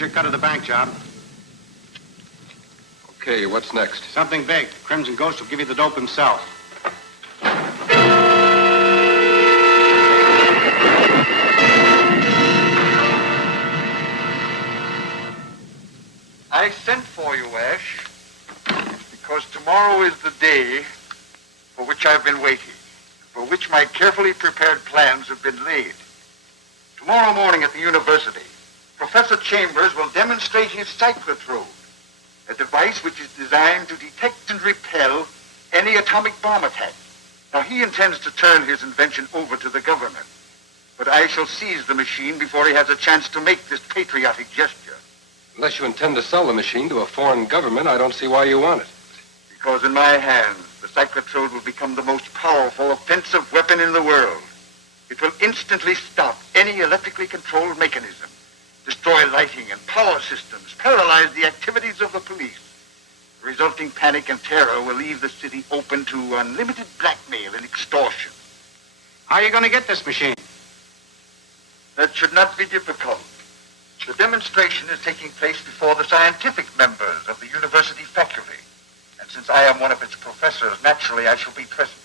Here's your cut of the bank job. Okay, what's next? Something big. Crimson Ghost will give you the dope himself. I sent for you, Ash, because tomorrow is the day for which I've been waiting, for which my carefully prepared plans have been laid. Tomorrow morning at the university, Professor Chambers will demonstrate his Cyclotrode, a device which is designed to detect and repel any atomic bomb attack. Now, he intends to turn his invention over to the government, but I shall seize the machine before he has a chance to make this patriotic gesture. Unless you intend to sell the machine to a foreign government, I don't see why you want it. Because in my hands, the Cyclotrode will become the most powerful offensive weapon in the world. It will instantly stop any electrically controlled mechanism, destroy lighting and power systems, paralyze the activities of the police. The resulting panic and terror will leave the city open to unlimited blackmail and extortion. How are you going to get this machine? That should not be difficult. The demonstration is taking place before the scientific members of the university faculty. And since I am one of its professors, naturally I shall be present.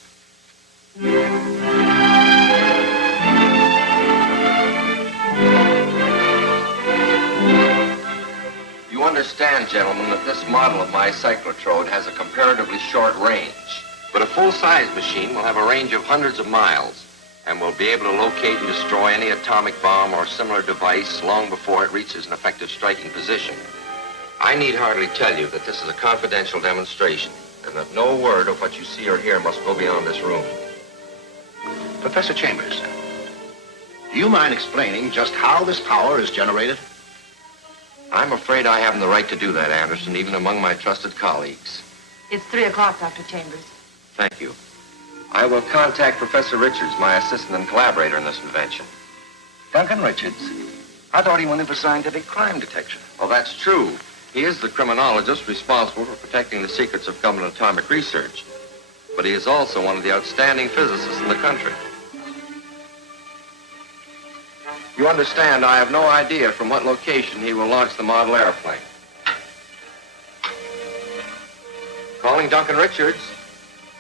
You understand, gentlemen, that this model of my Cyclotrode has a comparatively short range. But a full-size machine will have a range of hundreds of miles and will be able to locate and destroy any atomic bomb or similar device long before it reaches an effective striking position. I need hardly tell you that this is a confidential demonstration and that no word of what you see or hear must go beyond this room. Professor Chambers, do you mind explaining just how this power is generated? I'm afraid I haven't the right to do that, Anderson, even among my trusted colleagues. It's 3 o'clock, Dr. Chambers. Thank you. I will contact Professor Richards, my assistant and collaborator in this invention. Duncan Richards? I thought he went in for scientific crime detection. Well, that's true. He is the criminologist responsible for protecting the secrets of government atomic research. But he is also one of the outstanding physicists in the country. You understand, I have no idea from what location he will launch the model airplane. Calling Duncan Richards.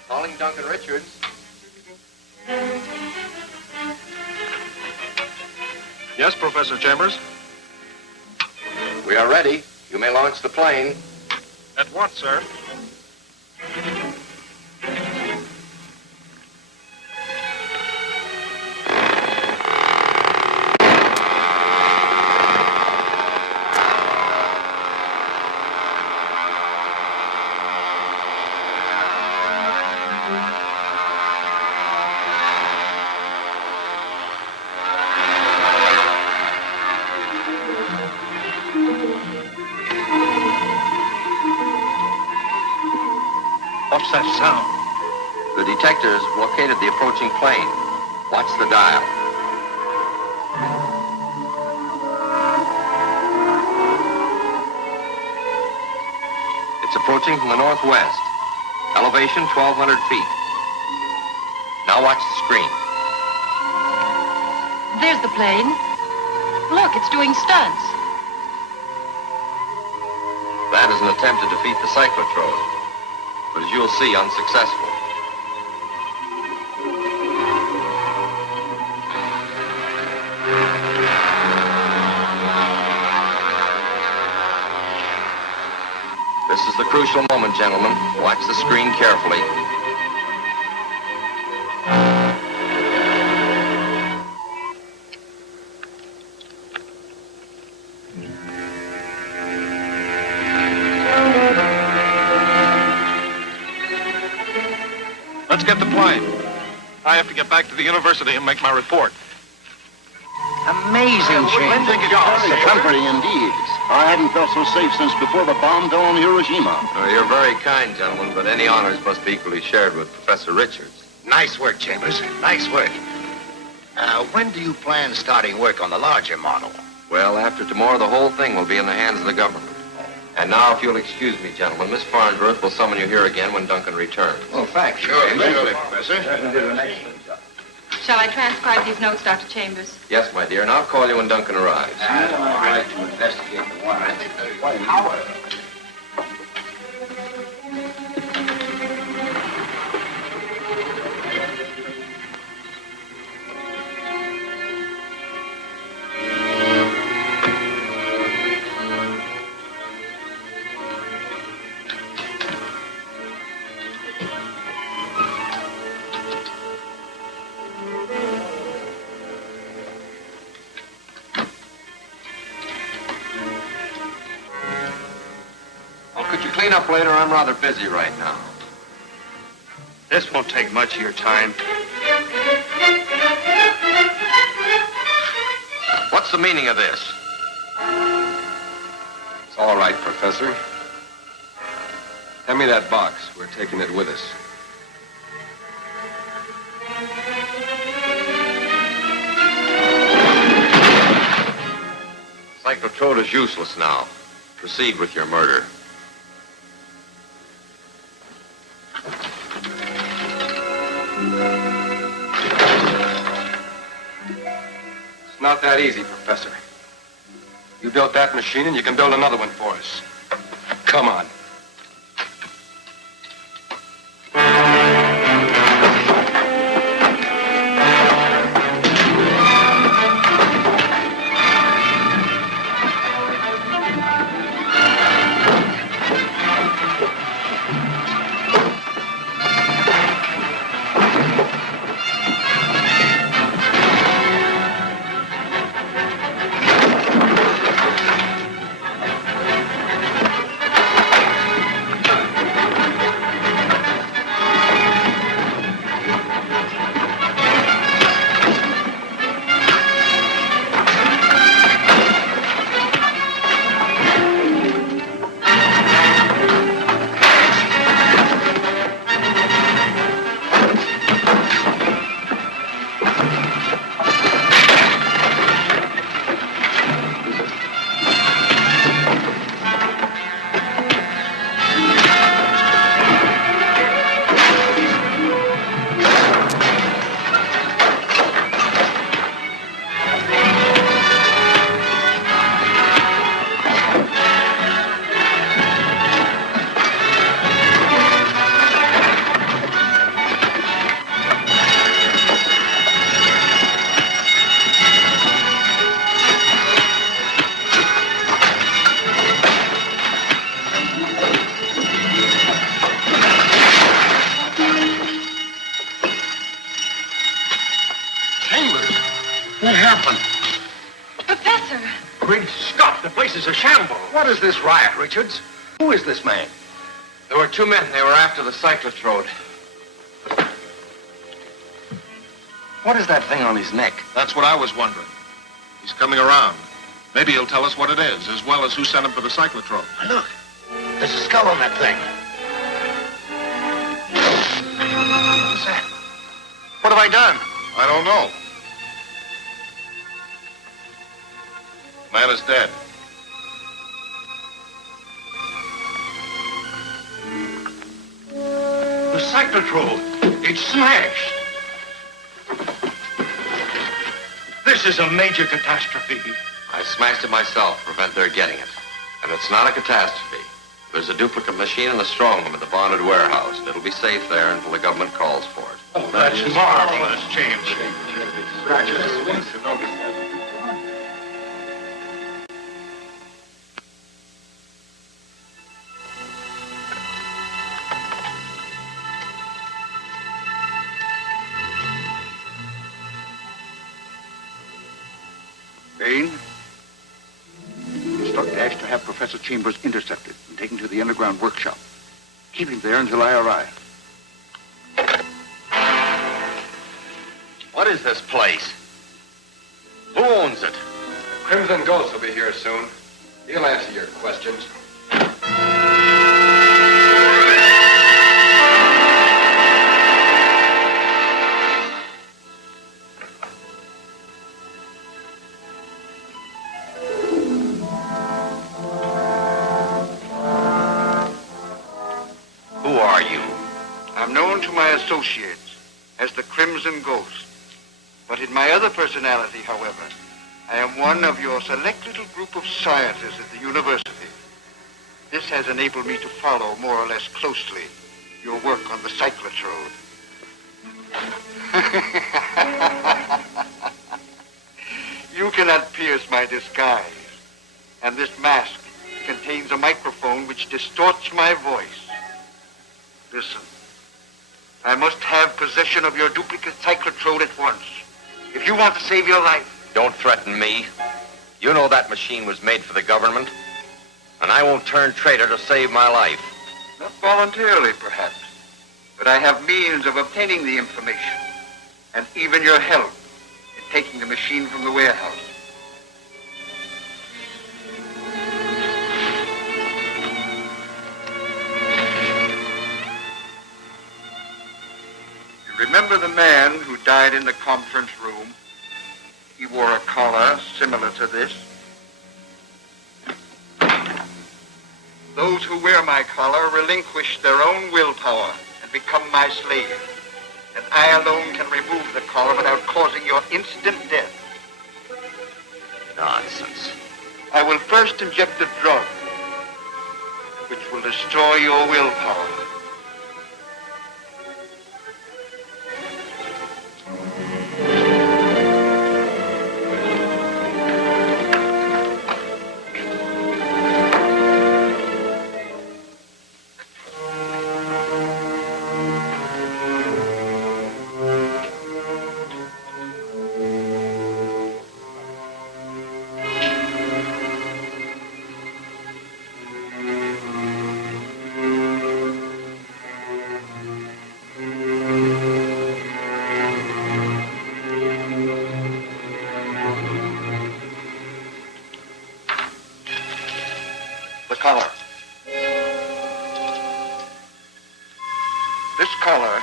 Calling Duncan Richards. Yes, Professor Chambers? We are ready. You may launch the plane. At once, sir. What's that sound? The detectors located the approaching plane. Watch the dial. It's approaching from the northwest. Elevation 1,200 feet. Now watch the screen. There's the plane. Look, it's doing stunts. That is an attempt to defeat the Cyclotrode, but as you'll see, unsuccessful. This is the crucial moment, gentlemen. Watch the screen carefully. Let's get the plane. I have to get back to the university and make my report. Amazing, Chambers. Comforting indeed. I haven't felt so safe since before the bomb fell on Hiroshima. You're very kind, gentlemen, but any honors must be equally shared with Professor Richards. Nice work, Chambers. Nice work. When do you plan starting work on the larger model? Well, after tomorrow, the whole thing will be in the hands of the government. And now, if you'll excuse me, gentlemen, Miss Farnsworth will summon you here again when Duncan returns. Oh, thanks. Sure, Professor. Did an excellent job. Shall I transcribe these notes, Dr. Chambers? Yes, my dear, and I'll call you when Duncan arrives. I'd like to investigate the wire. I think there's power. Clean up later. I'm rather busy right now. This won't take much of your time. What's the meaning of this? It's all right, Professor. Hand me that box. We're taking it with us. Cyclotrode is useless now. Proceed with your murder. It's not that easy, Professor. You built that machine, and you can build another one for us. Come on. This is a shambles. What is this riot, Richards? Who is this man? There were two men. They were after the Cyclotrode. What is that thing on his neck? That's what I was wondering. He's coming around. Maybe he'll tell us what it is, as well as who sent him for the Cyclotrode. Look, there's a skull on that thing. What's that? What have I done? I don't know. Man is dead. The Cyclotrode. It's smashed. This is a major catastrophe. I smashed it myself to prevent their getting it. And it's not a catastrophe. There's a duplicate machine in the strong room at the bonded warehouse. It'll be safe there until the government calls for it. Oh, that's marvelous, James. Bain, instruct Ash to have Professor Chambers intercepted and taken to the underground workshop. Keep him there until I arrive. What is this place? Who owns it? Crimson Ghost will be here soon. He'll answer your questions. I'm known to my associates as the Crimson Ghost. But in my other personality, however, I am one of your select little group of scientists at the university. This has enabled me to follow more or less closely your work on the Cyclotrode. You cannot pierce my disguise, and this mask contains a microphone which distorts my voice. Listen, I must have possession of your duplicate Cyclotrode at once, if you want to save your life. Don't threaten me. You know that machine was made for the government, and I won't turn traitor to save my life. Not voluntarily, perhaps, but I have means of obtaining the information, and even your help in taking the machine from the warehouse. You remember the man who died in the conference room? He wore a collar similar to this. Those who wear my collar relinquish their own willpower and become my slave. And I alone can remove the collar without causing your instant death. Nonsense. I will first inject a drug which will destroy your willpower. The collar. This collar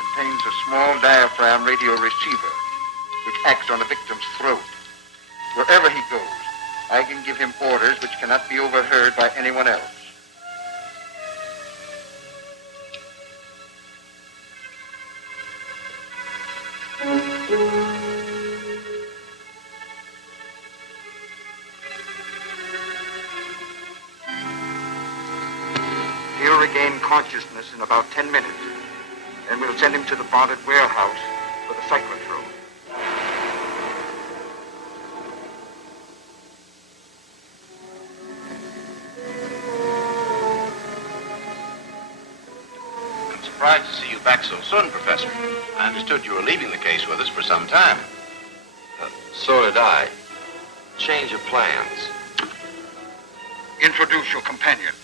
contains a small diaphragm radio receiver which acts on a victim's throat. Wherever he goes, I can give him orders which cannot be overheard by anyone else. He'll regain consciousness in about 10 minutes. Then we'll send him to the bonded warehouse for the Cyclotrode. I'm surprised to see you back so soon, Professor. I understood you were leaving the case with us for some time. So did I. Change of plans. Introduce your companion.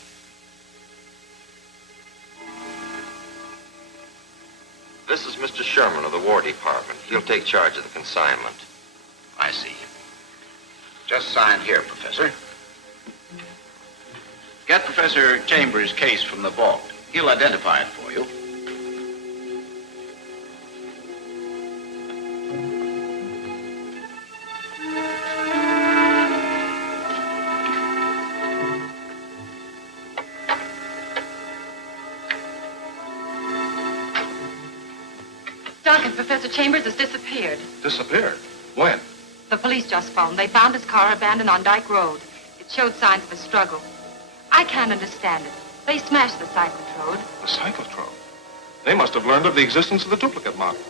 This is Mr. Sherman of the War Department. He'll take charge of the consignment. I see. Just sign here, Professor. Get Professor Chambers' case from the vault. He'll identify it for you. Duncan, Professor Chambers has disappeared. Disappeared? When? The police just phoned. They found his car abandoned on Dyke Road. It showed signs of a struggle. I can't understand it. They smashed the Cyclotrode. The Cyclotrode? They must have learned of the existence of the duplicate model.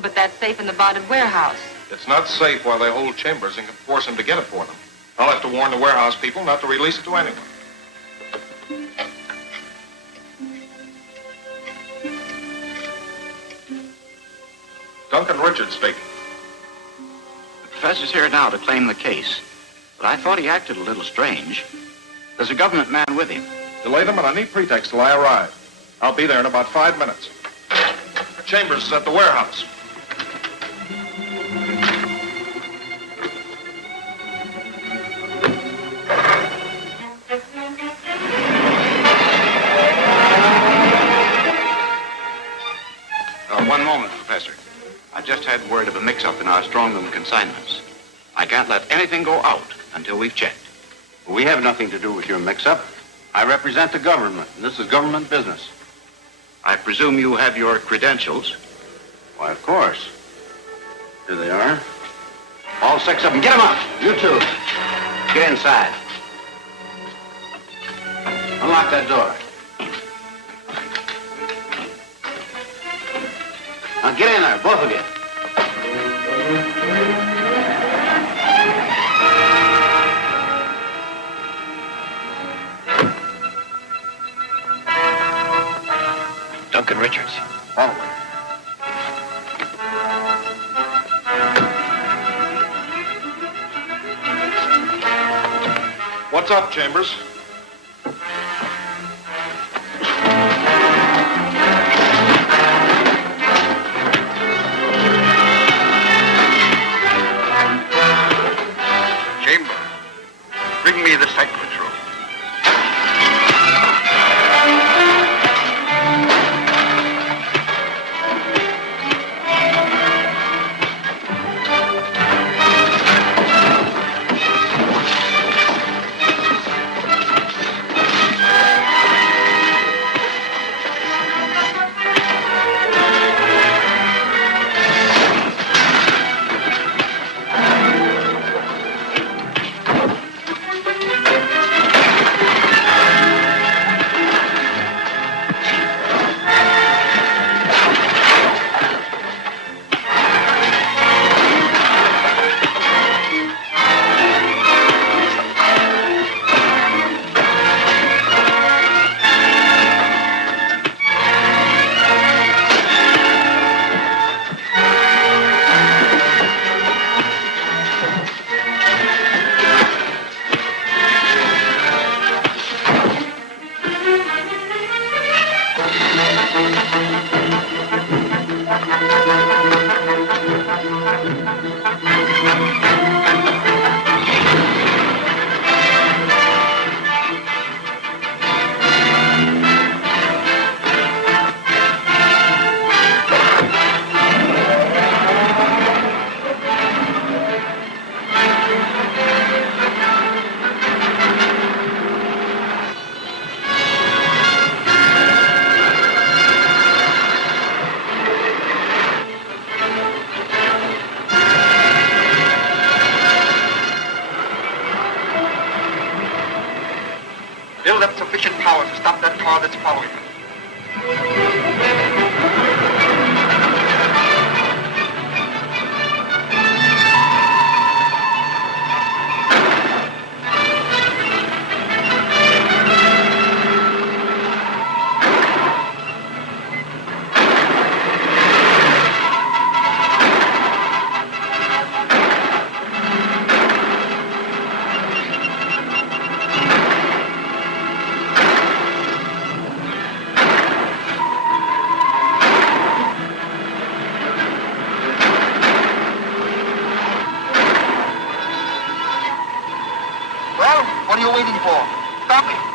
But that's safe in the bonded warehouse. It's not safe while they hold Chambers and can force him to get it for them. I'll have to warn the warehouse people not to release it to anyone. Duncan Richards speaking. The professor's here now to claim the case, but I thought he acted a little strange. There's a government man with him. Delay them on any pretext till I arrive. I'll be there in about 5 minutes. Chambers is at the warehouse. One moment, Professor. I just had word of a mix-up in our strongroom consignments. I can't let anything go out until we've checked. We have nothing to do with your mix-up. I represent the government, and this is government business. I presume you have your credentials? Why, of course. Here they are. All 6 of them. Get them up. You two. Get inside. Unlock that door. Now get in there, both of you. Duncan Richards. Follow me. What's up, Chambers? Chamber, bring me the cyclotrode. Build up sufficient power to stop that car that's following us. Well, what are you waiting for? Stop it.